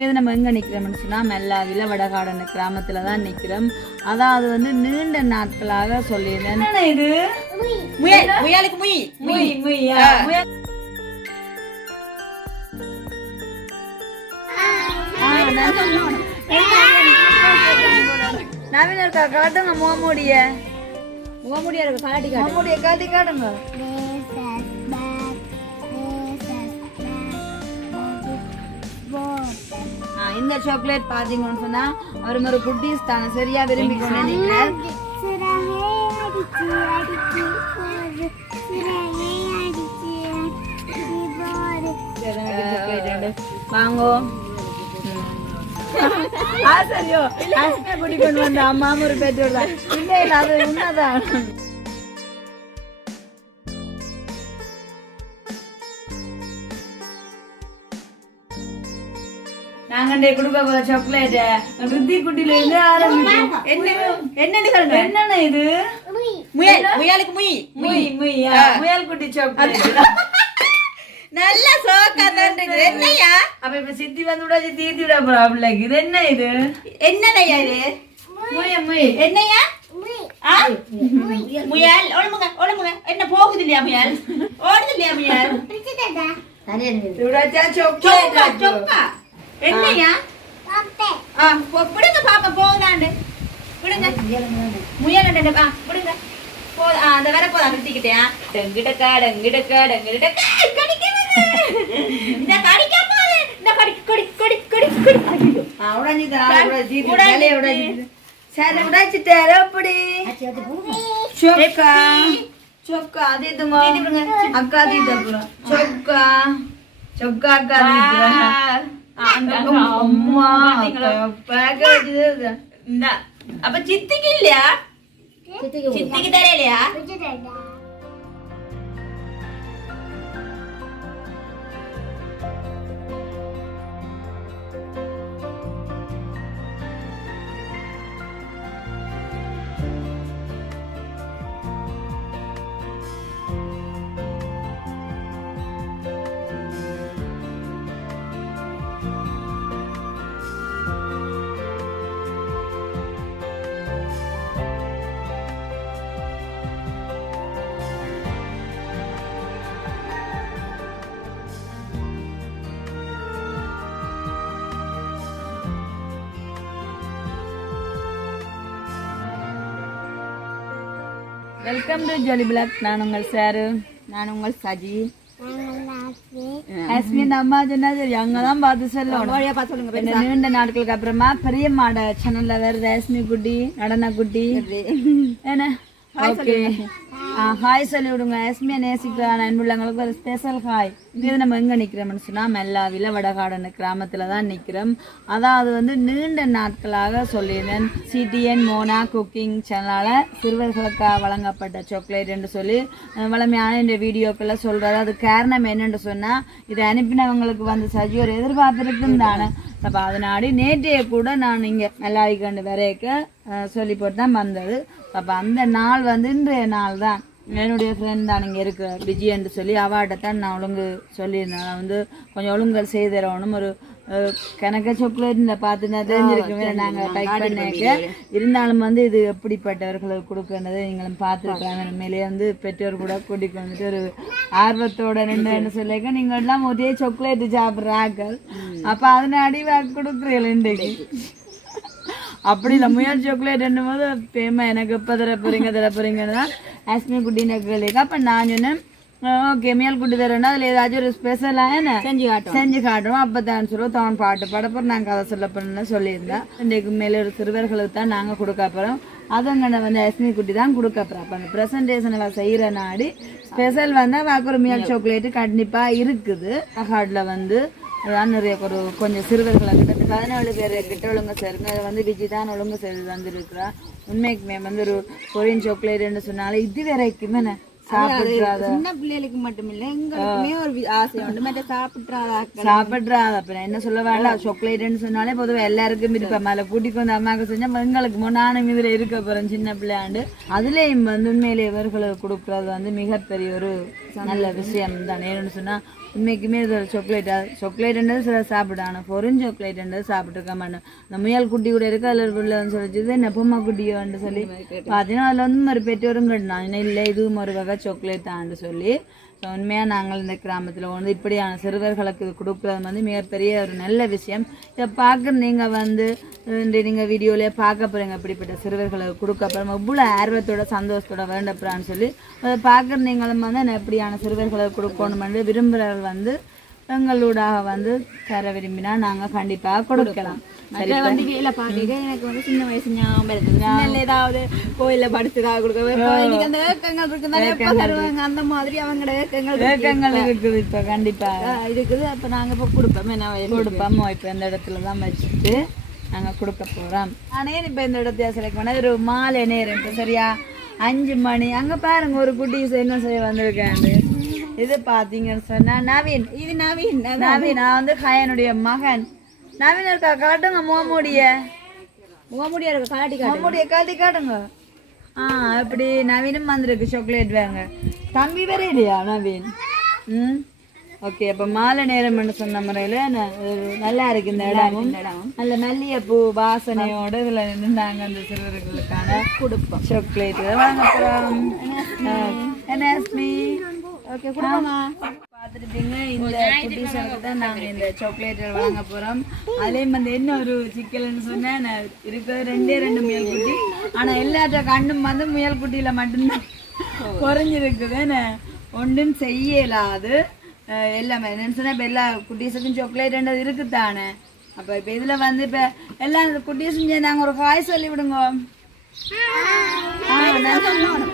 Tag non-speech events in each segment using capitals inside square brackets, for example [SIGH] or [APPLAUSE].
இது நம்ம எங்க நிக்கிறோம்னு சொன்னா மெல்லாவில வடகாடன் கிராமத்துல தான் நிக்கிறோம். அதாவது வந்து நீண்ட நாட்களாக சொல்லியிருந்தேன். என்ன இது? முயல் முயலுக்கு முய். முய் முய்யா முயல் ஆ, நவீன். நவீன் இருக்கா காட்டுங்க முகமூடிய. முகமுடியா இருக்கு காட்டி காட்டு. முகமூடிய காட்டி காட்டுங்க. இந்த சாக்லேட் பாத்தீங்கன்னு சொன்னா அவர் ஒரு குட்டீஸ் தானே. சரியா விரும்பி கொண்டு நிக்கிறார் வாங்கோ. ஆ சரியோ. ஹஸ்பண்ட் கூட்டி கொண்டு வந்த அம்மா ஒரு பெற்றோர் தான். இல்ல இல்ல அது உண்மைதான். நாங்க கொடுக்க சாக்லேட் ருத்தி குட்டில இருந்து ஆரம்பிக்கும் என்ன என்னன்னு சொல்லுங்க என்னென்ன இது முயல் முயலுக்கு முய் முய் முய்யா முயல் குட்டி சாக்லேட் நல்லா சோக்கா தான் என்னையா அப்ப இப்ப சித்தி வந்து விட சித்தி ஏத்தி விட போறா இது என்ன இது என்னையா இது முய முய் என்னையா ஆ? முயல் ஒழுமுங்க ஒழுமுங்க என்ன போகுது இல்லையா முயல் ஓடுது இல்லையா முயல் இவடாச்சா சொக்கா சாக்லேட் சொக்கா என்னையா? ஆ போ- விடுங்க பாப்பா போகலாண்டு விடுங்க முயல் என்ன ஆ விடுங்க போ ஆ அந்த வர போதா நிறுத்திக்கிட்டேன் டெங்கிடக்கா டெங்கிடக்கா டெங்கிடக்கா. இந்த கடிக்காம இந்த கடி கடி கடி கடி கடி. உடைஞ்சிட்டு. சரி உடைச்சிட்டாரு அப்படி சொக்கா. அது. அக்கா தீட்டு சொக்கா. சொக்கா அக்கா தீட்டு ஆ, அந்த அக்கா, வெல்கம் டு ஜொலி பிளாக் நான் உங்கள் சாரு. நான் உங்கள் சஜி. அஸ்மின் அம்மா சொன்னா சரி அங்க தான் பார்த்து சொல்லணும் நீண்ட நாட்களுக்கு அப்புறமா பெரிய மாட சேனல்ல வருது அஸ்மி குட்டி நடன குட்டி என்ன? ஓகே ஹாய் சொல்லி விடுங்க அஸ்மியை நேசிக்கிற அன்புள்ளவங்களுக்கு ஒரு ஸ்பெஷல் ஹாய் இது நம்ம எங்கே நிற்கிறோம்னு சொன்னால் மெல்லாவில் வடகாடன் கிராமத்தில் தான் நிற்கிறோம் அதாவது வந்து நீண்ட நாட்களாக சொல்லியிருந்தேன். சிடிஎன் மோனா குக்கிங் சேனலால் சிறுவர்களுக்காக வழங்கப்பட்ட சாக்லேட் என்று சொல்லி வளமையான இந்த வீடியோக்களை சொல்கிறாரு அது காரணம் என்னென்னு சொன்னால் இதை அனுப்பினவங்களுக்கு வந்து சஜி ஒரு எதிர்பார்ப்பு இருக்கும் தானே. அப்போ அதனாடி நேற்றைய கூட நான் இங்கே மெல்லாவிக்கண்டு வரைக்க சொல்லி போட்டு தான் வந்தது. அப்போ அந்த நாள் வந்து இன்றைய நாள் தான் என்னுடைய ஃப்ரெண்ட் தான் இங்கே இருக்கிற விஜயன்னு சொல்லி அவாட்ட தான் நான் ஒழுங்கு சொல்லியிருந்தேன். நான் வந்து கொஞ்சம் ஒழுங்கல் செய்து தரணும் ஒரு கணக்க சாக்லேட்ல பார்த்து நான் தெரிஞ்சிருக்கவே நாங்கள் டைப் பண்ணிக்க இருந்தாலும் வந்து இது எப்படிப்பட்டவர்களுக்கு கொடுக்கறது நீங்களும் பார்த்துருக்காங்க. உண்மையிலேயே வந்து பெற்றோர் கூட கூட்டிட்டு வந்துட்டு ஒரு ஆர்வத்தோட நின்று சொல்லிக்க நீங்கள் எல்லாம் ஒரே சாக்லேட் சாப்பிட்ற ஆக்கள் அப்போ அதனை அடிவாக கொடுக்குறீர்கள் இன்றைக்கு. அப்படி இல்லை முயல் சாக்லேட் போது பேமா எனக்கு எப்போ தர போறீங்க தர போறீங்கன்னா ஆஸ்மி குட்டின்னு கேள்விக்கா அப்போ நான் சொன்னேன் ஓகே முயல் குட்டி தரேன்னா அதில் ஏதாச்சும் ஒரு ஸ்பெஷலாக என்ன? செஞ்சு காட்டும் செஞ்சு காட்டுவோம். அப்போ தான் சொல்லுவோம் தான் பாட்டு பாடப்போம் நான் கதை சொல்ல போறேன்னு சொல்லியிருந்தேன் இன்றைக்கு மேலே ஒரு சிறுவர்களுக்கு தான் நாங்கள் கொடுக்க போகிறோம் அதுங்கட வந்து அஸ்மி குட்டி தான் கொடுக்க போகிறோம் அப்போ அந்த ப்ரெசன்டேஷனில் செய்கிற நாடி ஸ்பெஷல் வந்து வாக்குற மியல் சாக்லேட்டு கண்டிப்பாக இருக்குது. ஹார்டில் வந்து அதான் நிறைய ஒரு கொஞ்சம் சிறுவர்களை கிட்ட பதினேழு பேர் கிட்ட ஒழுங்கு சேருங்க அதை வந்து விஜய் தான் ஒழுங்கு செய்து தந்துருக்குறா உண்மைக்குமே வந்து ஒரு கொரியன் சாக்லேட்னு சொன்னாலே இது வரைக்குமே நான் சின்ன பிள்ளைகளுக்கு மட்டும் இல்ல எங்களுக்குமே ஒரு ஆசை உண்டு. மற்ற சாப்பிட்றாதா சாப்பிட்றாத. அப்புறம் என்ன சொல்ல வேண்டாம். சாக்லேட்னு சொன்னாலே பொதுவாக எல்லாருக்கும் இருப்பேன் மேலே கூட்டிக்கு வந்து அம்மாவுக்கு செஞ்சா எங்களுக்கு நானும் இதில் இருக்க போகிறேன் சின்ன பிள்ளையாண்டு. அதுலேயும் வந்து உண்மையிலே இவர்களுக்கு கொடுக்குறது வந்து மிகப்பெரிய ஒரு நல்ல விஷயம் தான் ஏன்னு சொன்னால் உண்மைக்குமே இது ஒரு சாக்லேட் சாக்லேட்ன்றது சில சாப்பிடான பொருள் சாக்லேட்ன்றது சாப்பிட்டுருக்க மாட்டோம் இந்த முயல் குட்டி கூட இருக்கு அதில் உள்ளன்னு சொல்லிச்சு இது என்ன பொம்மை குட்டியோன்னு சொல்லி பார்த்தீங்கன்னா அதில் வந்து ஒரு பெற்றோரும் கட்டினாங்க இல்லை இதுவும் ஒரு வகை சாக்லேட் தான்னு சொல்லி. ஸோ உண்மையாக நாங்கள் இந்த கிராமத்தில் வந்து இப்படியான சிறுவர்களுக்கு கொடுக்குறது வந்து மிகப்பெரிய ஒரு நல்ல விஷயம். இதை பார்க்குற நீங்கள் வந்து இந்த நீங்கள் வீடியோலேயே பார்க்க போகிறீங்க இப்படிப்பட்ட சிறுவர்களுக்கு கொடுக்க போகிறோம் இவ்வளோ ஆர்வத்தோட சந்தோஷத்தோட வேண்டப்படுறான்னு சொல்லி அதை பார்க்குற நீங்களும் வந்து எப்படியான சிறுவர்களுக்கு கொடுக்கணுமென்று விரும்புகிறவர்கள் வந்து எங்களூடாக வந்து தர விரும்பினா நாங்கள் கண்டிப்பாக கொடுக்கலாம். சரி வந்து வேலை பார்க்க எனக்கு வந்து சின்ன வயசு ஞாபகம் இருக்குது ஏதாவது கொடுக்க இப்போ இன்னைக்கு அந்த ஏக்கங்கள் இருக்கு நிறைய எப்போ தருவாங்க அந்த மாதிரி அவங்களோட. வேக்கங்கள் இருக்குது இப்போ கண்டிப்பாக இருக்குது அப்போ நாங்கள் இப்போ கொடுப்போம் என்ன கொடுப்போம் இப்போ இந்த இடத்துல தான் வச்சுட்டு நாங்கள் கொடுக்க போகிறோம் இப்போ இந்த இடத்தைய செலக்ட் பண்ண ஒரு மாலை நேரம் இப்போ சரியா அஞ்சு மணி அங்கே பாருங்க ஒரு குட்டீஸ் என்ன செய்ய வந்திருக்காண்டு இது பார்த்தீங்கன்னு சொன்னா நவீன் இது நவீன் நவீன் நான் வந்து ஹயனுடைய மகன் நவீன் இருக்கா? காட்டுங்க மோமுடிய முகமுடியா இருக்கு காட்டி மோமுடிய காட்டி காட்டுங்க. ஆ அப்படி நவீனும் வந்திருக்கு சாக்லேட் வாங்க. தம்பி வேற இல்லையா நவீன்? ம்? ஓகே அப்போ மாலை நேரம்னு சொன்ன முறையில் நல்லா இருக்கு இந்த இடமும். நல்ல மல்லிகைப்பூ வாசனையோட இதில் நின்று நாங்கள் அந்த சிறுவர்களுக்கான கொடுப்போம். சாக்லேட் வாங்க போகிறோம் என்எஸ்மி ஓகே கொடுப்போமா? பார்த்துருப்பீங்க. இந்த குட்டீஸுக்கு தான் நாங்கள் இந்த சாக்லேட்டுகள் வாங்க போகிறோம் அதுலேயும் வந்து என்ன ஒரு சிக்கல்னு சொன்னேன் நான் இருக்கிற ரெண்டே ரெண்டு முயல் குட்டி. ஆனால் எல்லாத்த கண்ணும் வந்து முயல் குட்டியில் மட்டும்தான் குறைஞ்சிருக்குது. என்ன ஒன்றும் செய்யலாது எல்லாமே என்னன்னு சொன்னா இப்போ எல்லா குட்டீஸுக்கும் சாக்லேட்ன்றது இருக்குதானே? அப்போ இப்போ இதில் வந்து இப்போ எல்லா குட்டீஸும் நாங்கள் ஒரு ஹாய் சொல்லி விடுங்க ஆ, நான்.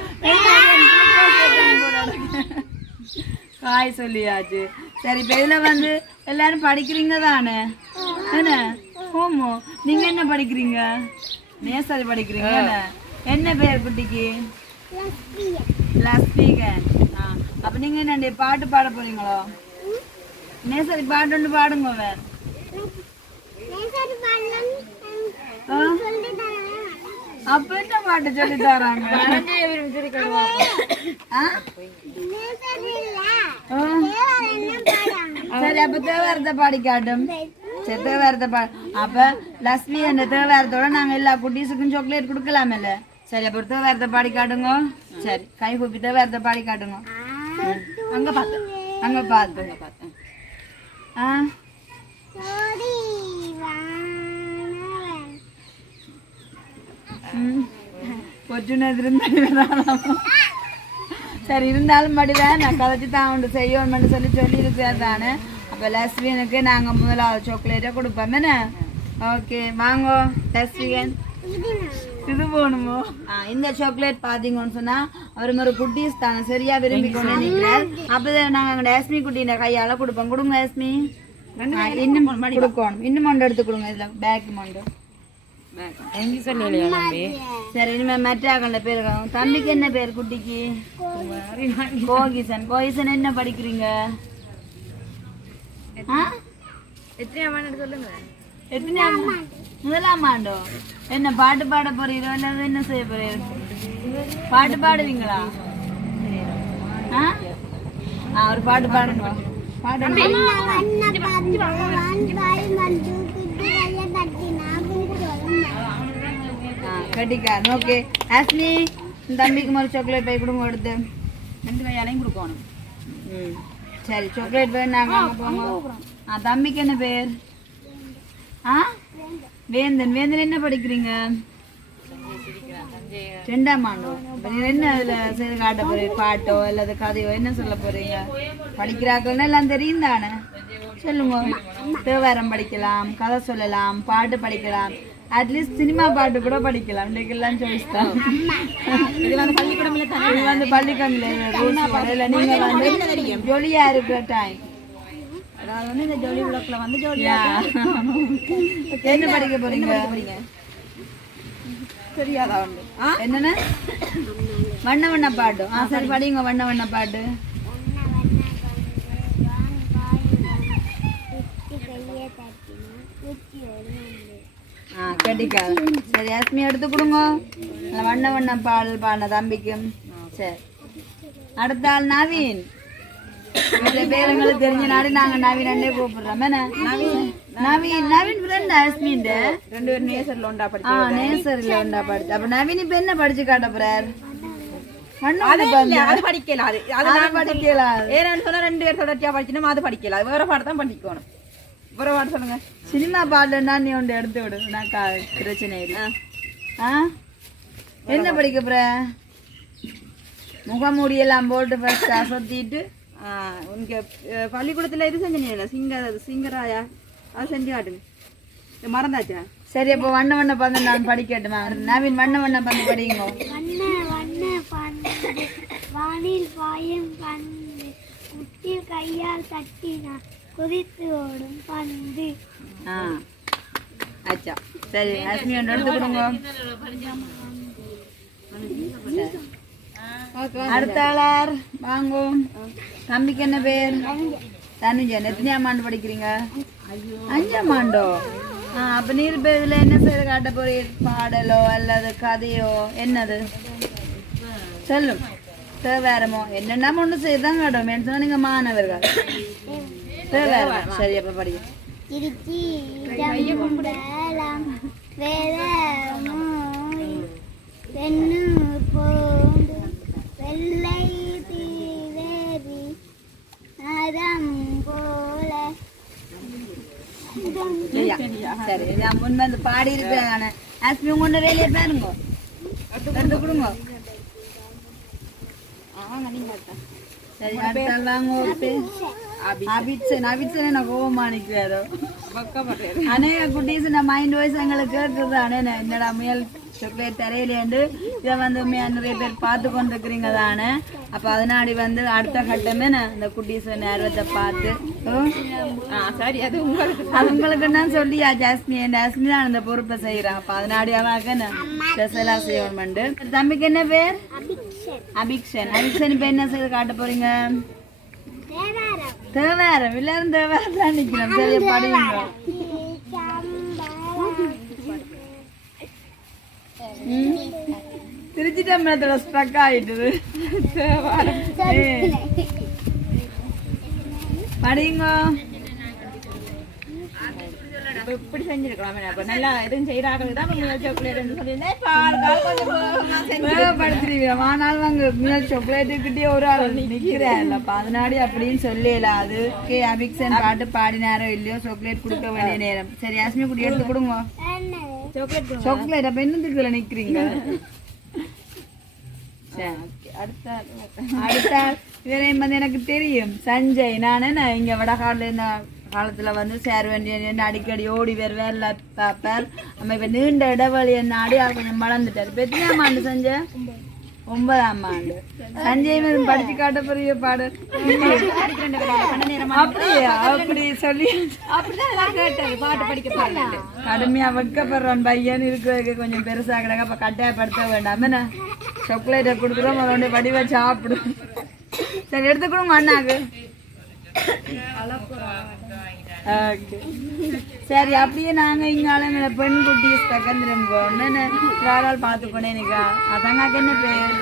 ஹாய் சொல்லியாச்சு. சரி இப்போ இதில் வந்து எல்லாரும் படிக்கிறீங்க தானே? என்ன ஓமோ நீங்கள் என்ன படிக்கிறீங்க? நேசரி படிக்கிறீங்க என்ன? பேர் குட்டிக்கு? லஸ்பீகன். ஆ. அப்போ நீங்கள் என்ன பாட்டு பாட போறீங்களோ? நேசரி பாட்டு ஒன்று பாடுங்க வேற ஆ? அப்ப என்ன பாட்டு சொல்லி தராங்க. சரி அப்ப தேவாரத்தை பாடி காட்டும். சரி தேவாரத்தை பா அப்ப லக்ஷ்மி அந்த தேவாரத்தோட நாங்க எல்லா குட்டீஸுக்கும் சாக்லேட் கொடுக்கலாமில்ல சரி அப்ப தேவாரத்தை பாடி காட்டுங்க. சரி கை கூப்பி தேவாரத்தை பாடி காட்டுங்க. அங்க பார்த்து அங்க பார்த்து அங்க பார்த்து ஆ. கொச்சுனது இருந்தாலும் சரி இருந்தாலும் படிதான் நான் கதைச்சு தான் உண்டு செய்யணும்னு சொல்லி சொல்லியிருக்கேன் தானே அப்போ லஸ்வியனுக்கு நாங்கள் முதலாவது சாக்லேட்டை கொடுப்போம். என்ன? ஓகே வாங்கோ லஸ்வியன் இது போகணுமோ? இந்த சாக்லேட் பார்த்தீங்கன்னு சொன்னா அவர் ஒரு குட்டீஸ் தானே. சரியா விரும்பி கொண்டு நிற்கிறார் அப்பதான் நாங்கள் அங்கே டேஸ்மி குட்டின கையால கொடுப்போம். கொடுங்க டேஸ்மி ஆ, இன்னும் கொடுக்கணும். இன்னும் மொண்டு எடுத்து கொடுங்க இதுல. பேக் மொண்டு. சரி இனிமே மெட்ராகண்ட பேர். தம்பிக்கு என்ன பேர் குட்டிக்கு? கோகிசன் கோகிசன் என்ன படிக்கிறீங்க? முதலாம் ஆண்டோ என்ன பாட்டு பாட போறீரோ? அல்லது என்ன செய்ய போறீரோ? பாட்டு பாடுவீங்களா? ஆ? ஆ, ஒரு பாட்டு பாடுங்க. பாடுங்க ஆ கட்டிக்கா ஓகே ஆஸ்மி தம்பிக்கு ஒரு சாக்லேட் பை கொடுங்க எடுத்து. ரெண்டு கையாலையும் கொடுக்கணும். ம். சரி சாக்லேட் வேணும் நாங்கள் அங்கே போங்க ஆ தம்பிக்கு என்ன பேர்? ஆ? வேந்தன். வேந்தன் என்ன படிக்கிறீங்க? ரெண்டாம் ஆண்டு. அப்ப நீங்க என்ன அதில் செய்து காட்ட போறீங்க? பாட்டோ அல்லது கதையோ என்ன சொல்ல போறீங்க? படிக்கிறாக்கள்னா எல்லாம் தெரியும் தானே? சொல்லுங்க. தேவாரம் படிக்கலாம் கதை சொல்லலாம் பாட்டு படிக்கலாம். அட்லீஸ்ட் சினிமா பாட்டு கூட படிக்கலாம். இன்னைக்கெல்லாம் சாய்ஸ் தான். இது வந்து பள்ளிக்கூடம்ல இது வந்து பள்ளிக்கூடம்ல இல்லை நீங்க வந்து ஜொலியா இருக்கிற டைம் அதாவது வந்து இந்த ஜோலி விளக்குல வந்து ஜோலி என்ன படிக்க போறீங்க? தெரியாதா ஆ? என்னன்னா? வண்ண வண்ண பாட்டு. ஆ சரி படிங்க. வண்ண வண்ண பாட்டு. ஆ கட்டிக்கா சரி அஸ்மி எடுத்து கொடுங்க. வண்ண வண்ண பாடல் பாடின தம்பிக்கும். சரி. அடுத்த ஆள் நவீன். இந்த பேருங்களுக்கு தெரிஞ்ச நாடு நாங்க நவீன் ரெண்டே கூப்பிடுறோம். என்ன? நவீன். நவீன் ஃப்ரெண்ட் அஸ்மின் ரெண்டு பேரும் நேசர்ல உண்டா படி ஆ நேசரில் உண்டா படிச்சு. அப்ப நவீன் இப்ப என்ன படிச்சு காட்ட போறார்? அது படிக்கல அது. அது படிக்கலாம் ஏன்னு சொன்னா ரெண்டு பேர் தொடர்ச்சியா படிச்சுனா அது படிக்கல. அது வேற பாடம் தான் படிக்கணும். பாடம் சொல்லுங்க. சினிமா பாடலன்னா நீ ஒன்று எடுத்து விடு. நான் கா பிரச்சனை இல்லை. ஆ. என்ன படிக்க போற? முகமூடி எல்லாம் போட்டு ஃபர்ஸ்ட் அசத்திட்டு அஹ், பள்ளிக்கூடத்துல இது செஞ்சீங்க சிங்கர் சிங்கராயா? அது செஞ்சு காட்டுங்க மறந்தாச்சா? சரி அப்போ வண்ண வண்ண பந்து நான் படிக்கட்டுமா? நவீன் வண்ண வண்ண பந்து படிங்க. வண்ண வண்ண பந்து. வானில் பாயும் பந்து. முட்டில் கையால் தட்டினார் குதித்து ஓடும் பந்து. ஆ. அச்சா. சரி அஸ்மி ஒன்று எடுத்து கொடுங்க. அடுத்த ஆளார். வாங்கும் தம்பிக்கு என்ன பேர்? தனுஜன் எத்தனையாம் ஆண்டு படிக்கிறீங்க? அஞ்சாம் ஆண்டோ? ஆ அப்ப நீர் இப்ப என்ன பேர் காட்ட போறீர்? பாடலோ அல்லது கதையோ? என்னது? சொல்லும். தேவாரமோ என்னென்ன ஒண்ணு செய்துதான் காட்டும் என்ன சொன்னா நீங்க மாணவர்கள். சரி அப்ப படிங்க. திருச்சி ஜம்பலம் வேதமோய் பெண்ணு போந்து வெள்ளை தீவேரி நரம் போல. சரியா? சரி நான் முன் வந்து பாடி இருக்கிறேன் நானு. ஆஸ்மி உங்க வேலையை பாருங்க. கொடுங்க. ஒரு பேர் அபிட்சன் என்ன கோவமா நிக்கிறாரோ அநேக குட்டீஸ் நான் மைண்ட் வாய்ஸ் எங்களுக்கு கேட்குறது அண்ணே என்னடா முயல் சாக்லேட் தரையிலேண்டு இதை வந்து நிறைய பேர் பார்த்து கொண்டிருக்கிறீங்க தானே அப்போ அதனாடி வந்து அடுத்த கட்டமே நான் இந்த குட்டீஸ் நேரத்தை பார்த்து சரி அது உங்களுக்கு அது உங்களுக்கு சொல்லியா ஜாஸ்மி ஜாஸ்மி தான் அந்த பொறுப்பை அப்ப அதனாடி செய்யணும்ண்டு தம்பிக்கு என்ன பேர் அபிக்ஷன். அபிக்ஷன் இப்ப என்ன செய்து காட்ட போறீங்க? தேவாரம். தேவாரம் எல்லாரும் தேவாரம். தான் நிக்கிறோம் சரி படிங்க. திருச்சி தமிழத்தோட ஸ்ட்ரக் ஆயிட்டுது ஏய், படிங்க இப்ப இப்படி செஞ்சிருக்கலாம் அப்ப நல்லா எதுவும் செய்யறாங்க தான் சாக்லேட் சொல்லியிருந்தேன் பால் கால் கொஞ்சம் சாக்லேட்டுக்கிட்டே ஒரு ஆள் நிக்கிறேன் அதனாடி அப்படின்னு சொல்லல அதுக்கு அபிக்சன் பாட்டு பாடினாரோ இல்லையோ சாக்லேட் கொடுக்க வேண்டிய நேரம் சரி யாஸ்மி குடி எடுத்து கொடுங்க சாக்லேட் சாக்லேட் அப்ப என்ன இதுல நிக்கிறீங்க அடுத்த இவரையும் வந்து எனக்கு தெரியும் சஞ்சய் நான் இங்க வடகாடுல இந்த காலத்துல வந்து சேர வேண்டிய அடிக்கடி ஓடி வருவேன் எல்லாம் பார்ப்பார். நம்ம இப்போ நீண்ட இடைவெளி நாடி அவர் கொஞ்சம் வளர்ந்துட்டார் இப்ப எத்தனாம் ஆண்டு சஞ்சய்? ஒன்பதாம் ஆண்டு. சஞ்சய் படிச்சு காட்ட பெரிய பாடு. அப்படியா? அப்படி சொல்லி. பாட்டு படிக்க கடுமையா வெட்கப்படுறான் பையன். இருக்கிறதுக்கு கொஞ்சம் பெருசா கிடக்க. அப்ப கட்டாயப்படுத்த வேண்டாம். என்ன? சாக்லேட்டை கொடுக்குறோம் அதோட வடிவ சாப்பிடும் சரி எடுத்துக்கணும் அண்ணாக்கு. சரி அப்படியே நாங்க இங்க பெண் குட்டி பக்கம் திரும்புவோம் என்ன யாரால் பார்த்து அதங்காக்கு என்ன பேர்?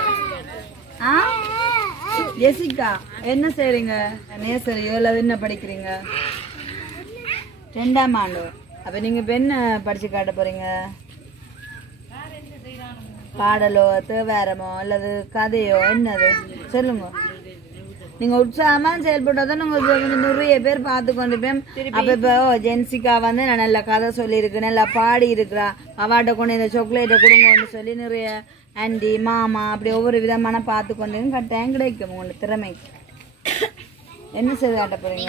ஆ? ஜெசிகா என்ன செய்றீங்க? நேசரியோ இல்லை என்ன படிக்கிறீங்க? ரெண்டாம் ஆண்டு. அப்ப நீங்க இப்போ என்ன படிச்சு காட்ட போறீங்க? பாடலோ தேவாரமோ அல்லது கதையோ என்னது? சொல்லுங்க. நீங்க உற்சாகமா செயல்பட்டாதான் நாங்க கொஞ்சம் நிறைய பேர் பார்த்து கொண்டு போய் அப்ப இப்போ ஜென்சிகா வந்து நான் நல்ல கதை சொல்லியிருக்கு நல்லா பாடி இருக்கிறா. அவாட்ட கொண்டு இந்த சாக்லேட்டை கொடுங்கன்னு சொல்லி நிறைய ஆண்டி மாமா அப்படி ஒவ்வொரு விதமான பார்த்து கொண்டு கட்டாயம் கிடைக்கும் உங்களுக்கு திறமைக்கு. என்ன செய்து காட்ட போறீங்க?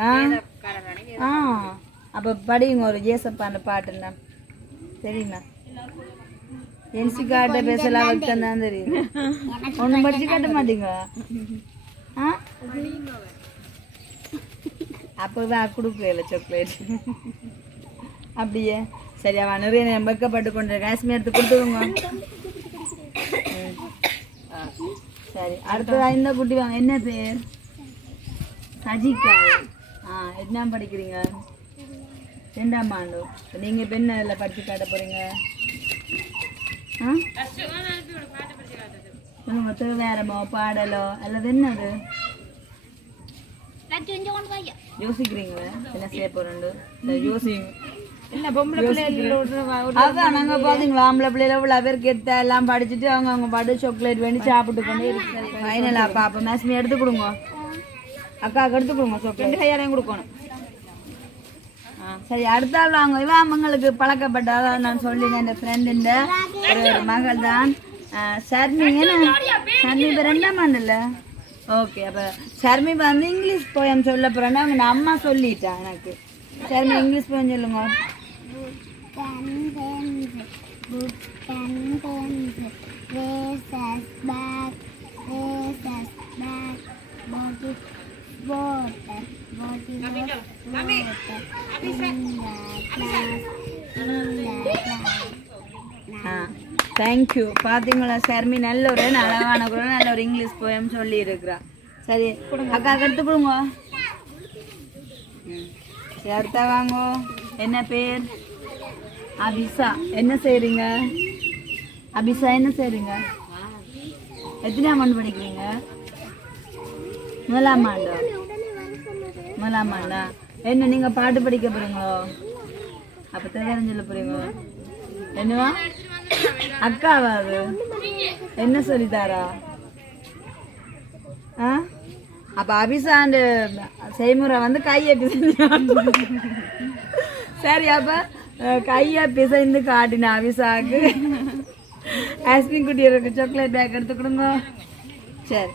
ஆ? ஆ. அப்போ படிங்க ஒரு ஜேசப்பான பாட்டுன்னா. தெரியுமா என்சி காட்ட பேசலாம் வைத்தான் தெரியும் ஒன்றும் படிச்சு காட்ட மாட்டீங்களா ஆ அப்போ கொடுக்கல சாக்லேட் அப்படியே சரி அவன் நிறைய நேரம் வெக்கப்பட்டு கொண்டு காஷ்மீர் எடுத்து கொடுத்துருங்க சரி அடுத்ததா இந்த குட்டி வாங்க என்ன பேர் சஜிகா ஆ என்ன படிக்கிறீங்க ரெண்டாம் ஆண்டு நீங்கள் நீங்க என்ன இதில் படிச்சு காட்ட போறீங்க சொல்லுங்க தேவாரமோ பாடலோ அல்லது என்னது யோசிக்கிறீங்களா என்ன செய்ய போறோண்டு யோசிங்க என்ன பொம்பளை அதான் நாங்க பாத்தீங்களா ஆம்பளை பிள்ளைல இவ்வளவு பேர் கெத்த எல்லாம் படிச்சுட்டு அவங்க அவங்க பாட்டு சாக்லேட் வேண்டி சாப்பிட்டு கொண்டே இருக்கு ஃபைனலா பாப்பா மேஸ்மி எடுத்து கொடுங்க அக்காவுக்கு எடுத்து கொடுங்க சாக்லேட் கையாலையும் கொடுக்கணும் சரி அடுத்த ஆள் வாங்க. இவன் அவங்களுக்கு நான் சொல்லினேன் இந்த ஃப்ரெண்டுன்ற ஒரு மகள் தான் சர்மி என்ன? சர்மி இப்போ ரெண்டாம் ஆண்டுல ஓகே அப்போ சர்மி வந்து இங்கிலீஷ் போயம் சொல்ல போகிறேன்னா அவங்க அம்மா சொல்லிட்டா எனக்கு. சர்மி இங்கிலீஷ் போயம் சொல்லுங்க. And pens, book and pens, back, races back, body, water, body, thank you பார்த்தீங்களா சர்மி நல்ல ஒரு அழகான குரல் நல்ல ஒரு இங்கிலீஷ் போயம் சொல்லி இருக்கிறா சரி அக்கா கெடுத்து கொடுங்க. சேர்த்தா வாங்கோ. என்ன பேர்? அபிசா. என்ன செய்றீங்க? அபிசா என்ன செய்றீங்க? எத்தனாம் ஆண்டு படிக்கிறீங்க? முதலாம் ஆண்டு. முதலாம் என்ன நீங்க பாட்டு படிக்க போறீங்களோ? அப்ப தெரிஞ்சு சொல்ல போறீங்க. என்னவா? அக்காவா அது? என்ன சொல்லித்தாரா? ஆ? அப்ப அபிசாண்டு செய்முறை வந்து கையை பிசைஞ்சு சரி அப்ப கையை பிசைந்து காட்டின அபிசாக்கு ஐஸ்கிரீம் குட்டி இருக்கு சாக்லேட் பேக் எடுத்து கொடுங்க. சரி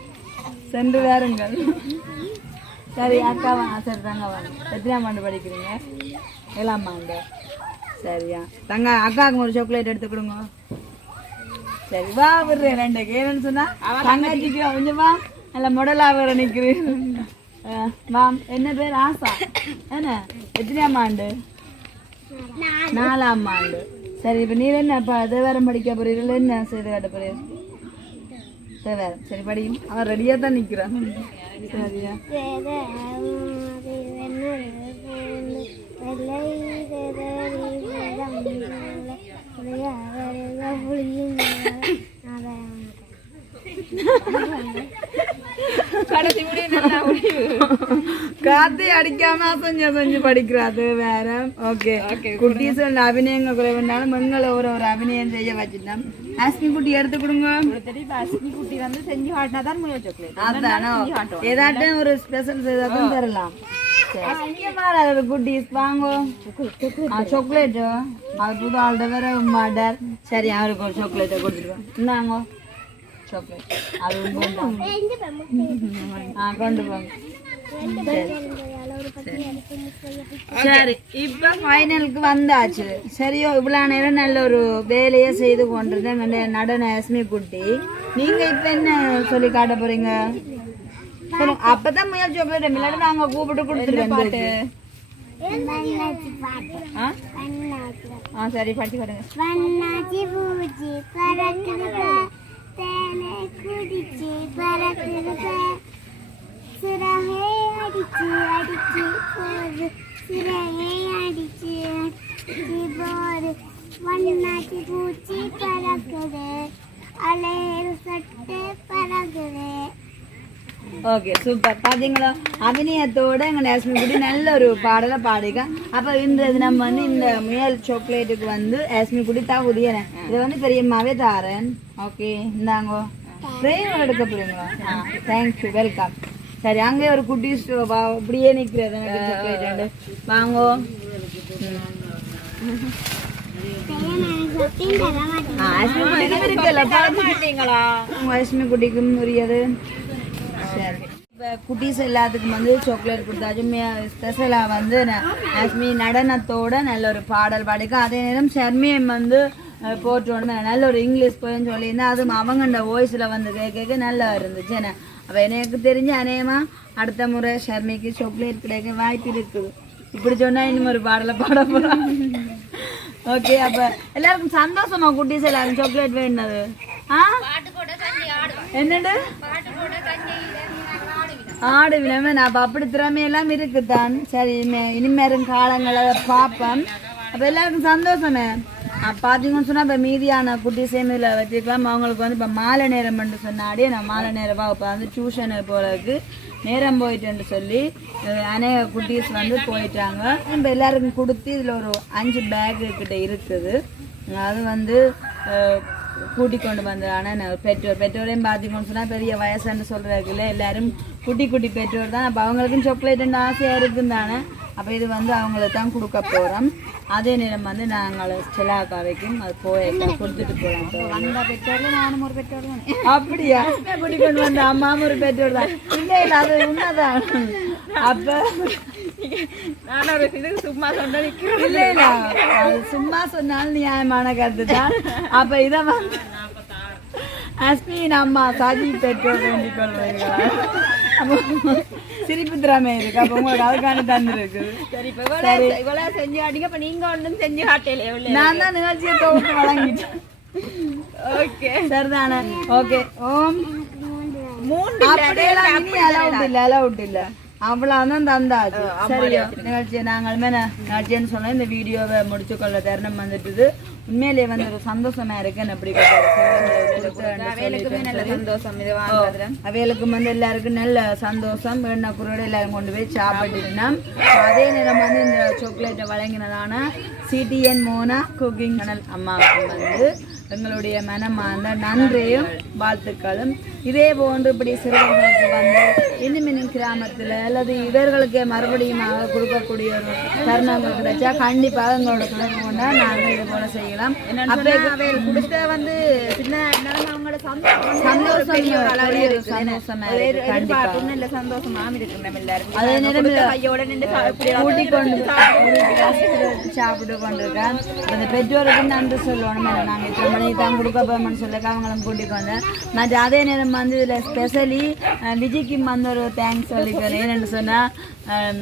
சென்று வேறுங்கள் சரி அக்கா வாங்க. சரி தங்க வாங்க. எத்தனாம் ஆண்டு படிக்கிறீங்க? ஏழாம் ஆண்டு. சரியா. தங்க அக்காவுக்கு ஒரு சாக்லேட் எடுத்து கொடுங்க. சரி வா விடுறேன் ரெண்டு கேளுன்னு சொன்னா தங்கச்சிக்கு கொஞ்சம் வா. நல்ல முடலா வேற நிக்கிறேன். வா என்ன பேர்? ஆசா. என்ன? எத்தனாம் ஆண்டு? நாலாம் ஆண்டு. சரி இப்ப நீ என்ன இப்ப தேவாரம் படிக்க போறீர்கள் என்ன செய்து காட்ட போறீங்க தேவாரம் சரி படியும் அவன் ரெடியா தான் நிக்கிறான். சரியா? கடைசி [LAUGHS] காத்து அடிக்காம செஞ்சு செஞ்சு படிக்கிறாது வேற. ஓகே குட்டீஸ் அபிநயங்க குறைவுனாலும் மண்களை ஒரு ஒரு அபிநயம் செய்ய வச்சுட்டோம் ஆஸ்மி குட்டி எடுத்து கொடுங்க. குட்டி வந்து செஞ்சு காட்டினா தான் முயல் சாக்லேட் அதானோ ஏதாட்டும் ஒரு ஸ்பெஷல் செய்தாதான் தரலாம். குட்டீஸ் வாங்கோ. சாக்லேட் அது புது ஆள்கிட்ட வேற மாட்டார் சரி அவருக்கு ஒரு சாக்லேட்டை கொடுத்துருவோம் இந்தாங்கோ. சாக்லேட் அது உண்டு ஆ கொண்டு போங்க சரி. இப்ப ஃபைனலுக்கு வந்தாச்சு. சரியோ இவ்வளவு நேரம் நல்ல ஒரு வேலையை செய்து கொண்டிருந்தேன் நடன அஸ்மி குட்டி. நீங்க இப்ப என்ன சொல்லி காட்ட போறீங்க? சொல்லுங்க அப்பதான் முயல் சாக்லேட் இல்லாட்டி நாங்க கூப்பிட்டு கொடுத்துருவேன் பாட்டு? ஆ? ஆ சரி படிச்சு பாருங்க. தேனை குடிச்சு பறக்குது சிறகை அடிச்சு அடிச்சு போது சிறகை அடிச்சு அடிச்சு போது வண்ணாச்சி பூச்சி பறக்குது அலையில் சட்டு பறக்குது ஓகே சூப்பர் பாத்தீங்களா அபிநயத்தோட எங்க நேசமி குட்டி நல்ல ஒரு பாடலை பாடிக்க. அப்ப இந்த தினம் வந்து இந்த முயல் சாக்லேட்டுக்கு வந்து ஆஸ்மி குட்டி தகுதி என்ன இதை வந்து பெரியம்மாவே தாரேன். ஓகே இந்தாங்கோ. பிரேம் எடுக்க போறீங்களா? தேங்க்யூ வெல்கம் சரி அங்கே ஒரு குட்டி அப்படியே நிற்கிறது எனக்கு சாக்லேட் வாங்கோ. ஆஸ்மி குட்டிக்கும் உரியது. இப்போ குட்டீஸ் எல்லாத்துக்கும் வந்து சாக்லேட் கொடுத்தாச்சு ஸ்பெஷலாக வந்து லக்ஷ்மி நடனத்தோட நல்ல ஒரு பாடல் பாடிக்க அதே நேரம் ஷர்மியம் வந்து போட்டோன்னு நல்ல ஒரு இங்கிலீஷ் போயின்னு சொல்லியிருந்தேன் அதுவும் அவங்கண்ட வாய்ஸில் வந்து கேட்க கேட்க நல்லா இருந்துச்சு. என்ன? அப்போ எனக்கு தெரிஞ்ச அநேகமா அடுத்த முறை ஷர்மிக்கு சாக்லேட் கிடைக்க வாய்ப்பு இருக்குது. இப்படி சொன்னா இன்னும் ஒரு பாடலை பாட போகிறோம் ஓகே அப்போ எல்லாருக்கும் சந்தோஷமா குட்டீஸ் எல்லாரும் சாக்லேட் வேணுனது? ஆ? என்னடு ஆடு வினமே நான் அப்ப அப்படி திறமையெல்லாம் இருக்குதான் சரி இனிமே- இனிமேலும் காலங்களை பார்ப்பேன் அப்ப எல்லாருக்கும் சந்தோஷமே. பார்த்தீங்கன்னு சொன்னா இப்போ மீதியான குட்டி சேமியில் வச்சுக்கலாம். அவங்களுக்கு வந்து இப்போ மாலை நேரம் பண்ணி சொன்னாடியே நான் மாலை நேரமாக இப்போ வந்து டியூஷனு போகிறதுக்கு நேரம் போயிட்டேன்னு சொல்லி அநேக குட்டீஸ் வந்து போயிட்டாங்க. இப்போ எல்லாருக்கும் கொடுத்து இதில் ஒரு அஞ்சு பேக் கிட்ட இருக்குது. அது வந்து கூட்டி கொண்டு வந்ததான நான் பெற்றோர் பெற்றோரையும் பார்த்தீங்கன்னு சொன்னால் பெரிய வயசுன்னு சொல்கிறதுக்குள்ள எல்லாரும் குட்டி குட்டி பெற்றோர் தான். அப்போ அவங்களுக்கும் சாக்லேட்டுன்னு ஆசையாக இருக்குன்னு தானே? அப்போ இது வந்து அவங்களுக்கு தான் கொடுக்க போகிறோம் அதே நேரம் வந்து நாங்கள் ஸ்டெலாக்கா வைக்கும் அது போய் கொடுத்துட்டு போகலாம் அந்த பெற்றோர்ல நானும் ஒரு பெற்றோர் தானே? அப்படியா? குட்டி கொண்டு வந்த அம்மாவும் ஒரு பெற்றோர் தான். இல்லை அது உண்மைதான். அப்போ நான் ஒரு இது சும்மா சொன்னது இல்லை இல்லை. அது சும்மா சொன்னாலும் நியாயமான கருத்து தான் அப்போ இதை வந்து அஸ்மின் அம்மா சாதி பெற்றோர் வேண்டிக் சிரிப்பு திறமை இருக்கு. அப்போ உங்களுக்கு அதுக்கான தந்துருக்கு சரி இப்போ இவ்வளோ இவ்வளோ செஞ்சு காட்டிங்க இப்போ நீங்க ஒன்றும் செஞ்சு எவ்வளோ நான் தான் நிகழ்ச்சியை தொகுத்து வழங்கிட்டேன். ஓகே. சரிதானே? ஓகே. ஓம். மூன்று அப்படியெல்லாம் இனி அலவுட் இல்ல அலவுட் இல்ல. அவ்வளவுதான் தந்தாச்சு சரியோ? நிகழ்ச்சியை நாங்களுமே ந- நிகழ்ச்சின்னு சொன்னா இந்த வீடியோவை முடிச்சு கொள்ள தருணம் வந்துட்டுது. உண்மையிலேயே வந்து ஒரு சந்தோஷமா இருக்குன்னு அப்படி நல்ல சந்தோஷம். அவைகளுக்கும் வந்து எல்லாருக்கும் நல்ல சந்தோஷம். வேணா குரோட எல்லாரும் கொண்டு போய் சாப்பிட்டுனா அதே நேரம் வந்து இந்த சாக்லேட்டை வழங்கினதான C D N Mona cooking channel அம்மாவுக்கு வந்து எங்களுடைய மனமார்ந்த நன்றியும் வாழ்த்துக்களும். இதே போன்று இப்படி சிறுவர்களுக்கு வந்து இன்னும் கிராமத்தில் அல்லது இவர்களுக்கு மறுபடியும் ஆக கொடுக்கக்கூடிய ஒரு தருணங்கள் கிடைச்சா கண்டிப்பாக எங்களோட தொடர்பு கொண்டா நாங்கள் இது போல செய்யலாம். அப்போ கொடுத்த வந்து சின்ன அவங்களோட சந்தோஷம். சந்தோஷம் பெரிய ஒரு அளவுல பெரிய ஒரு இருக்குது. சந்தோஷமா ஒரு இருக்கு, கண்டிப்பா. எதிர்பார்ப்பு நல்ல சந்தோஷமா இருக்கு நம்ம எல்லாரும் அதே நேரம் கொடுத்த கையோட நின்று சாப்பிட்டு கூட்டி கொண்டு சாப்பிட்டு கொண்டிருக்கேன். அந்த பெற்றோருக்கு நன்றி சொல்லணும் நாங்கள் இத்தனை தான் கொடுக்க போகிறோம்னு சொல்லி அவங்களும் கூட்டிகிட்டு வந்தேன். மற்ற அதே நேரம் வந்து இதில் ஸ்பெஷலி விஜய்க்கு வந்து ஒரு தேங்க்ஸ் சொல்லிக்கிறேன் ஏன்னு சொன்னால்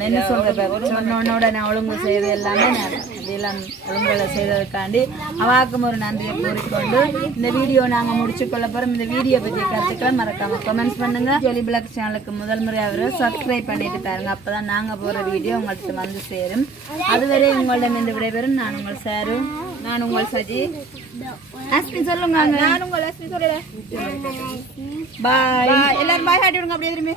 என்ன சொல்கிறேன் சொன்ன நான் ஒழுங்கு செய்வது எல்லாமே நான் இதெல்லாம் ஒழுங்குகளை செய்ததுக்காண்டி அவாக்கும் ஒரு நன்றியை கூறிக்கொண்டு இந்த வீடியோ நாங்கள் முடிச்சு கொள்ள போகிறோம் இந்த வீடியோ பற்றி கருத்துக்களை மறக்காம கமெண்ட்ஸ் பண்ணுங்க. ஜொலி பிளாக் சேனலுக்கு முதல் முறையாக சப்ஸ்கிரைப் பண்ணிட்டு பாருங்க. அப்பதான் நாங்கள் போகிற வீடியோ உங்கள்கிட்ட வந்து சேரும். அதுவரை உங்களிடம் இந்த விடைபெறும். நான் உங்கள் சாரும் நான் உங்கள் சஜி. அஸ்மி சொல்லுங்க. நான் உங்கள் லட்சுமி சொல்லல. பாய் எல்லாரும் பாய் காட்டி விடுங்க அப்படியே திரும்பி.